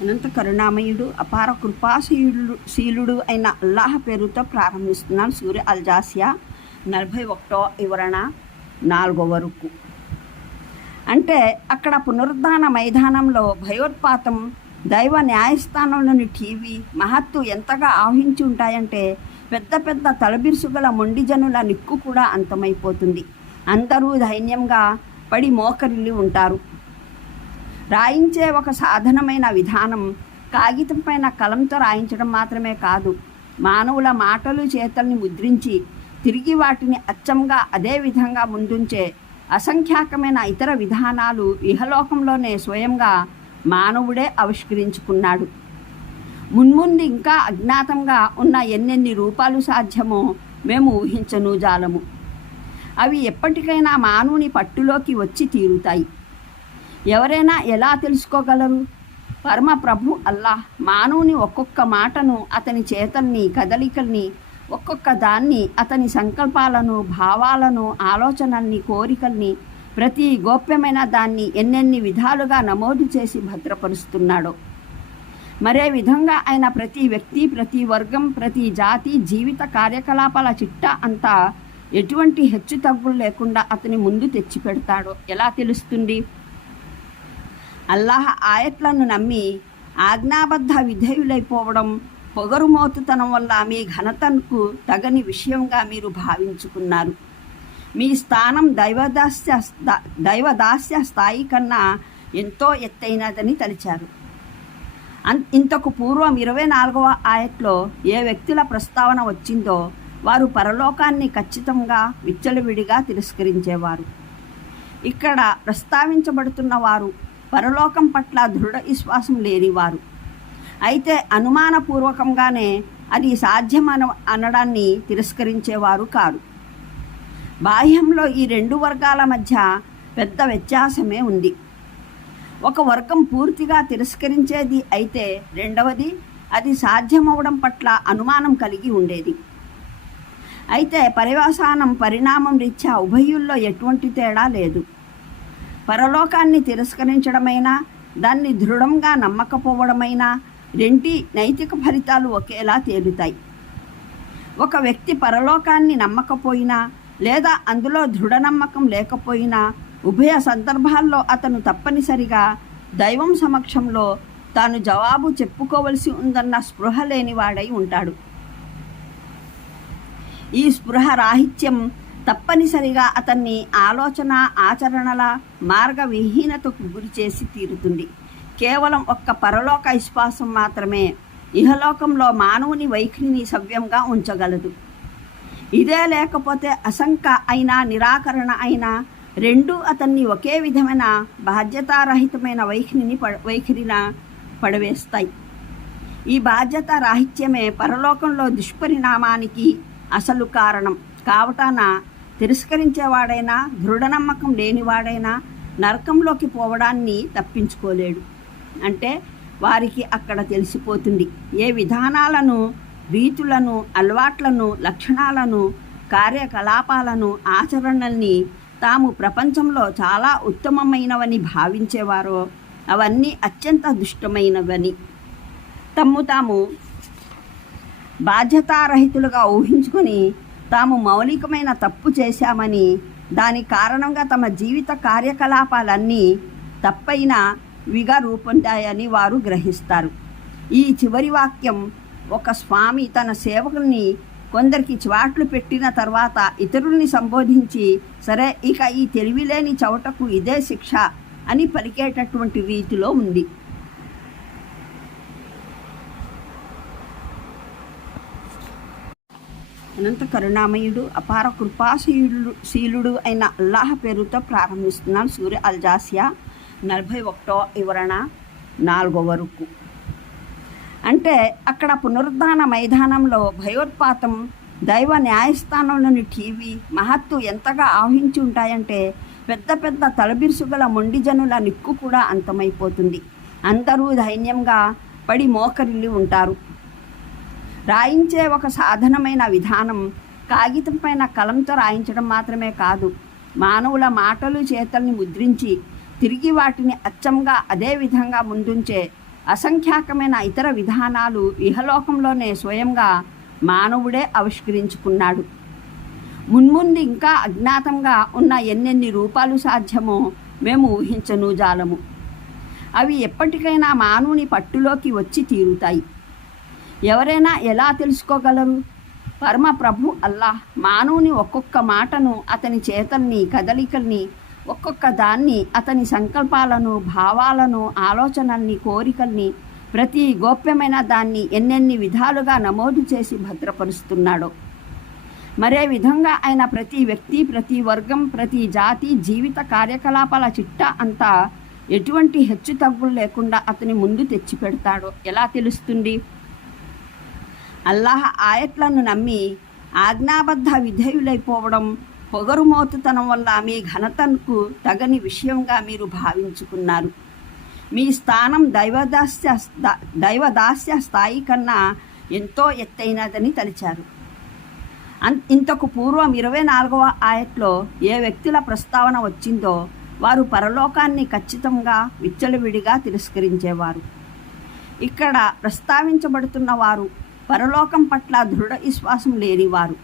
అనంత కరుణామయుడు అపార కృపాశీలుడు శీలుడు అయిన అల్లాహ్ పేరుతో ప్రారంభిస్తున్నాను సూర్య అల్జాసియా నలభై ఒకటో వివరణ నాలుగో వరకు. అంటే అక్కడ పునరుద్ధాన మైదానంలో భయోత్పాతం దైవ న్యాయస్థానంలోని టీవీ మహత్తు ఎంతగా ఆవహించి ఉంటాయంటే పెద్ద పెద్ద తలబిరుసుగల మొండి జనుల నిక్కు కూడా అంతమైపోతుంది. అందరూ ధైన్యంగా పడి మోకరిల్లి ఉంటారు. రాయించే ఒక సాధనమైన విధానం కాగితం పైన కలంతో రాయించడం మాత్రమే కాదు. మానవుల మాటలు చేతల్ని ముద్రించి తిరిగి వాటిని అచ్చంగా అదే విధంగా ముందుంచే అసంఖ్యాకమైన ఇతర విధానాలు ఇహలోకంలోనే స్వయంగా మానవుడే ఆవిష్కరించుకున్నాడు. మున్ముందు ఇంకా అజ్ఞాతంగా ఉన్న ఎన్నెన్ని రూపాలు సాధ్యమో మేము ఊహించను జాలము. అవి ఎప్పటికైనా మానవుని పట్టులోకి వచ్చి తీరుతాయి. ఎవరైనా ఎలా తెలుసుకోగలరు? పరమ ప్రభు అల్లాహ్ మానవుని ఒక్కొక్క మాటను అతని చేతల్ని కదలికల్ని ఒక్కొక్క దాన్ని అతని సంకల్పాలను భావాలను ఆలోచనల్ని కోరికల్ని ప్రతి గోప్యమైన దాన్ని ఎన్నెన్ని విధాలుగా నమోదు చేసి భద్రపరుస్తున్నాడో. మరే విధంగా ఆయన ప్రతి వ్యక్తి ప్రతి వర్గం ప్రతి జాతి జీవిత కార్యకలాపాల చిట్టా అంతా ఎటువంటి హెచ్చు తగ్గులు లేకుండా అతని ముందు తెచ్చిపెడతాడో ఎలా తెలుస్తుంది? అల్లాహ్ ఆయట్లను నమ్మి ఆజ్ఞాబద్ధ విధేయులైపోవడం పొగరుమోతుతనం వల్ల మీ ఘనతకు తగని విషయంగా మీరు భావించుకున్నారు. మీ స్థానం దైవదాస్య స్థా- దైవదాస్య స్థాయి కన్నా ఎంతో ఎత్తైనదని తలిచారు అన్ ఇంతకు పూర్వం ఇరవై నాలుగవ ఆయట్లో ఏ వ్యక్తుల ప్రస్తావన వచ్చిందో వారు పరలోకాన్ని ఖచ్చితంగా విచ్చలవిడిగా తిరస్కరించేవారు. ఇక్కడ ప్రస్తావించబడుతున్న వారు పరలోకం పట్ల దృఢ విశ్వాసం లేనివారు అయితే అనుమానపూర్వకంగానే అది సాధ్యమన అనడాన్ని తిరస్కరించేవారు కాదు బాహ్యంలో ఈ రెండు వర్గాల మధ్య పెద్ద వ్యత్యాసమే ఉంది. ఒక వర్గం పూర్తిగా తిరస్కరించేది అయితే రెండవది అది సాధ్యమవడం పట్ల అనుమానం కలిగి ఉండేది. అయితే పర్యవసానం పరిణామం రీత్యా ఉభయుల్లో ఎటువంటి తేడా లేదు. పరలోకాన్ని తిరస్కరించడమైనా దాన్ని దృఢంగా నమ్మకపోవడమైనా రెంటి నైతిక ఫలితాలు ఒకేలా తేలుతాయి. ఒక వ్యక్తి పరలోకాన్ని నమ్మకపోయినా లేదా అందులో దృఢ నమ్మకం లేకపోయినా ఉభయ సందర్భాల్లో అతను తప్పనిసరిగా దైవం సమక్షంలో తాను జవాబు చెప్పుకోవలసి ఉందన్న స్పృహ లేనివాడై ఉంటాడు. ఈ స్పృహ రాహిత్యం తప్పనిసరిగా అతన్ని ఆలోచన ఆచరణల మార్గ విహీనతకు గురి చేసి తీరుతుంది. కేవలం ఒక్క పరలోక విశ్వాసం మాత్రమే ఇహలోకంలో మానవుని వైఖరిని సవ్యంగా ఉంచగలదు. ఇదే లేకపోతే అశంక అయినా నిరాకరణ అయినా రెండు అతన్ని ఒకే విధమైన బాధ్యతారహితమైన వైఖరిని ప వైఖరిన పడవేస్తాయి. ఈ బాధ్యత రాహిత్యమే పరలోకంలో దుష్పరిణామానికి అసలు కారణం. కావటాన తిరస్కరించేవాడైనా దృఢనమ్మకం లేనివాడైనా నరకంలోకి పోవడాన్ని తప్పించుకోలేడు. అంటే వారికి అక్కడ తెలిసిపోతుంది. ఏ విధానాలను రీతులను అలవాట్లను లక్షణాలను కార్యకలాపాలను ఆచరణల్ని తాము ప్రపంచంలో చాలా ఉత్తమమైనవని భావించేవారో అవన్నీ అత్యంత దుష్టమైనవని. తమ్ము తాము బాధ్యతారహితులుగా ఊహించుకొని తాము మౌలికమైన తప్పు చేశామని దాని కారణంగా తమ జీవిత కార్యకలాపాలన్నీ తప్పైన విగా రూపొందాయని వారు గ్రహిస్తారు. ఈ చివరి వాక్యం ఒక స్వామి తన సేవకుల్ని కొందరికి చివాట్లు పెట్టిన తర్వాత ఇతరుల్ని సంబోధించి సరే ఇక ఈ తెలివిలేని చవటకు ఇదే శిక్ష అని పలికేటటువంటి రీతిలో ఉంది. అనంత కరుణామయుడు అపార కృపాశీలుడు శీలుడు అయిన అల్లాహ్ పేరుతో ప్రారంభిస్తున్నాను సూర్య అల్జాసియా నలభై ఒకటో వివరణ నాలుగో వరకు. అంటే అక్కడ పునరుద్ధాన మైదానంలో భయోత్పాతం దైవ న్యాయస్థానంలోని టీవీ మహత్తు ఎంతగా ఆవహించి ఉంటాయంటే పెద్ద పెద్ద తలబిరుసుగల మొండి జనుల నిక్కు కూడా అంతమైపోతుంది. అందరూ ధైన్యంగా పడి మోకరిల్లి ఉంటారు. రాయించే ఒక సాధనమైన విధానం కాగితం పైన కలంతో రాయించడం మాత్రమే కాదు. మానవుల మాటలు చేతల్ని ముద్రించి తిరిగి వాటిని అచ్చంగా అదే విధంగా ముందుంచే అసంఖ్యాకమైన ఇతర విధానాలు ఇహలోకంలోనే స్వయంగా మానవుడే ఆవిష్కరించుకున్నాడు. మున్ముందు ఇంకా అజ్ఞాతంగా ఉన్న ఎన్నెన్ని రూపాలు సాధ్యమో మేము ఊహించను జాలము. అవి ఎప్పటికైనా మానవుని పట్టులోకి వచ్చి తీరుతాయి. ఎవరైనా ఎలా తెలుసుకోగలరు? పరమ ప్రభు అల్లాహ్ మానవుని ఒక్కొక్క మాటను అతని చేతల్ని కదలికల్ని ఒక్కొక్క దాన్ని అతని సంకల్పాలను భావాలను ఆలోచనల్ని కోరికల్ని ప్రతి గోప్యమైన దాన్ని ఎన్నెన్ని విధాలుగా నమోదు చేసి భద్రపరుస్తున్నాడో. మరే విధంగా ఆయన ప్రతి వ్యక్తి ప్రతి వర్గం ప్రతి జాతి జీవిత కార్యకలాపాల చిట్టా అంతా ఎటువంటి హెచ్చు తగ్గులు లేకుండా అతని ముందు తెచ్చిపెడతాడో ఎలా తెలుస్తుంది? అల్లాహ్ ఆయట్లను నమ్మి ఆజ్ఞాబద్ధ విధేయులైపోవడం పొగరుమోతుతనం వల్ల మీ ఘనతకు తగని విషయంగా మీరు భావించుకున్నారు. మీ స్థానం దైవదాస్య దైవదాస్య స్థాయి కన్నా ఎంతో ఎత్తైనదని తలిచారు. అన్ ఇంతకు పూర్వం ఇరవై నాలుగవ ఆయట్లో ఏ వ్యక్తుల ప్రస్తావన వచ్చిందో వారు పరలోకాన్ని ఖచ్చితంగా విచ్చలవిడిగా తిరస్కరించేవారు. ఇక్కడ ప్రస్తావించబడుతున్న వారు పరలోకం పట్ల దృఢ విశ్వాసం లేనివారు.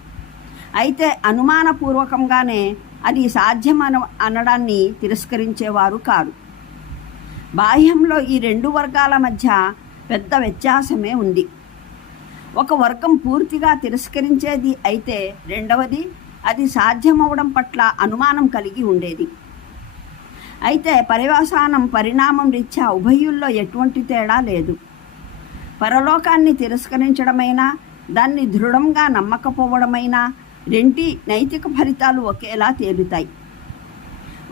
అయితే అనుమానపూర్వకంగానే అది సాధ్యమన అనడాన్ని తిరస్కరించేవారు కారు. బాహ్యంలో ఈ రెండు వర్గాల మధ్య పెద్ద వ్యత్యాసమే ఉంది. ఒక వర్గం పూర్తిగా తిరస్కరించేది అయితే రెండవది అది సాధ్యమవడం పట్ల అనుమానం కలిగి ఉండేది. అయితే పరివాసానం పరిణామం రీత్యా ఉభయుల్లో ఎటువంటి తేడా లేదు. పరలోకాన్ని తిరస్కరించడమైనా దాన్ని దృఢంగా నమ్మకపోవడమైనా రెంటి నైతిక ఫలితాలు ఒకేలా తేలుతాయి.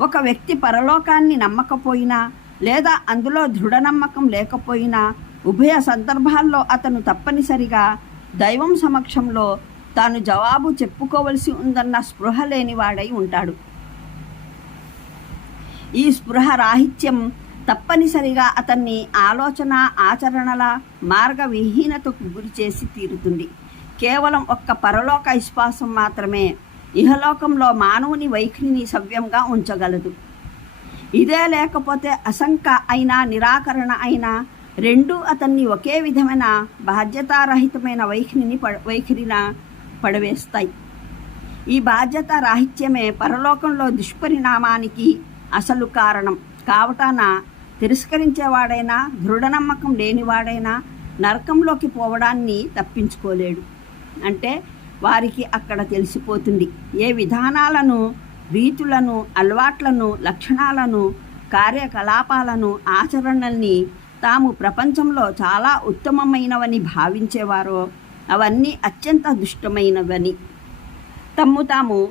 ఒక వ్యక్తి పరలోకాన్ని నమ్మకపోయినా లేదా అందులో దృఢ నమ్మకం లేకపోయినా ఉభయ సందర్భాల్లో అతను తప్పనిసరిగా దైవం సమక్షంలో తాను జవాబు చెప్పుకోవలసి ఉందన్న స్పృహ లేనివాడై ఉంటాడు. ఈ స్పృహ రాహిత్యం తప్పనిసరిగా అతన్ని ఆలోచన ఆచరణల మార్గ విహీనతకు గురి చేసి తీరుతుంది. కేవలం ఒక్క పరలోక విశ్వాసం మాత్రమే ఇహలోకంలో మానవుని వైఖరిని సవ్యంగా ఉంచగలదు. ఇదే లేకపోతే అశంక అయినా నిరాకరణ అయినా రెండు అతన్ని ఒకే విధమైన బాధ్యతారహితమైన వైఖరిని ప వైఖరిన పడవేస్తాయి. ఈ బాధ్యత రాహిత్యమే పరలోకంలో దుష్పరిణామానికి అసలు కారణం. కావటాన తిరస్కరించేవాడైనా దృఢనమ్మకం లేనివాడైనా నరకంలోకి పోవడాన్ని తప్పించుకోలేడు. అంటే వారికి అక్కడ తెలిసిపోతుంది. ఏ విధానాలను రీతులను అలవాట్లను లక్షణాలను కార్యకలాపాలను ఆచరణల్ని తాము ప్రపంచంలో చాలా ఉత్తమమైనవని భావించేవారో అవన్నీ అత్యంత దుష్టమైనవని. తమ్ము తాము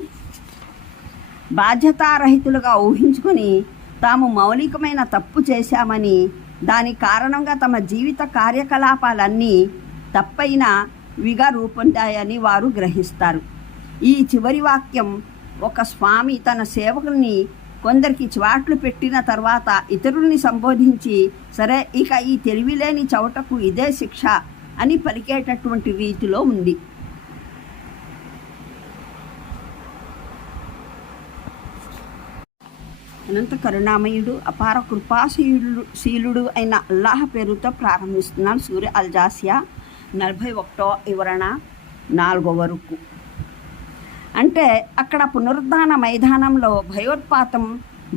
బాధ్యతారహితులుగా ఊహించుకొని తాము మౌలికమైన తప్పు చేశామని దాని కారణంగా తమ జీవిత కార్యకలాపాలన్నీ తప్పైన విగా రూపొందాయని వారు గ్రహిస్తారు. ఈ చివరి వాక్యం ఒక స్వామి తన సేవకుల్ని కొందరికి చివాట్లు పెట్టిన తర్వాత ఇతరుల్ని సంబోధించి సరే ఇక ఈ తెలివిలేని చవటకు ఇదే శిక్ష అని పలికేటటువంటి రీతిలో ఉంది. అనంత కరుణామయుడు అపార కృపాశీలుడు శీలుడు అయిన అల్లాహ్ పేరుతో ప్రారంభిస్తున్నాను సూర్య అల్జాసియా నలభై ఒకటో వివరణ నాలుగో వరకు. అంటే అక్కడ పునరుద్ధాన మైదానంలో భయోత్పాతం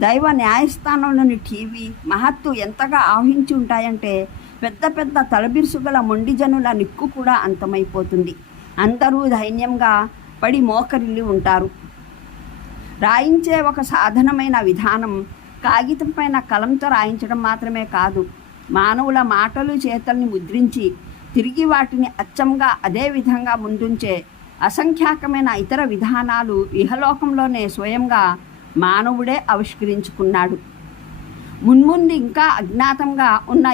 దైవ న్యాయస్థానంలోని టీవీ మహత్తు ఎంతగా ఆవహించి ఉంటాయంటే పెద్ద పెద్ద తలబిరుసుగల మొండిజనుల నిక్కు కూడా అంతమైపోతుంది. అందరూ ధైన్యంగా పడి మోకరిల్లి ఉంటారు. రాయించే ఒక సాధనమైన విధానం కాగితం పైన కలంతో రాయించడం మాత్రమే కాదు. మానవుల మాటలు చేతల్ని ముద్రించి తిరిగి వాటిని అచ్చంగా అదే విధంగా ముందుంచే అసంఖ్యాకమైన ఇతర విధానాలు ఇహలోకంలోనే స్వయంగా మానవుడే ఆవిష్కరించుకున్నాడు. మున్ముందు ఇంకా అజ్ఞాతంగా ఉన్న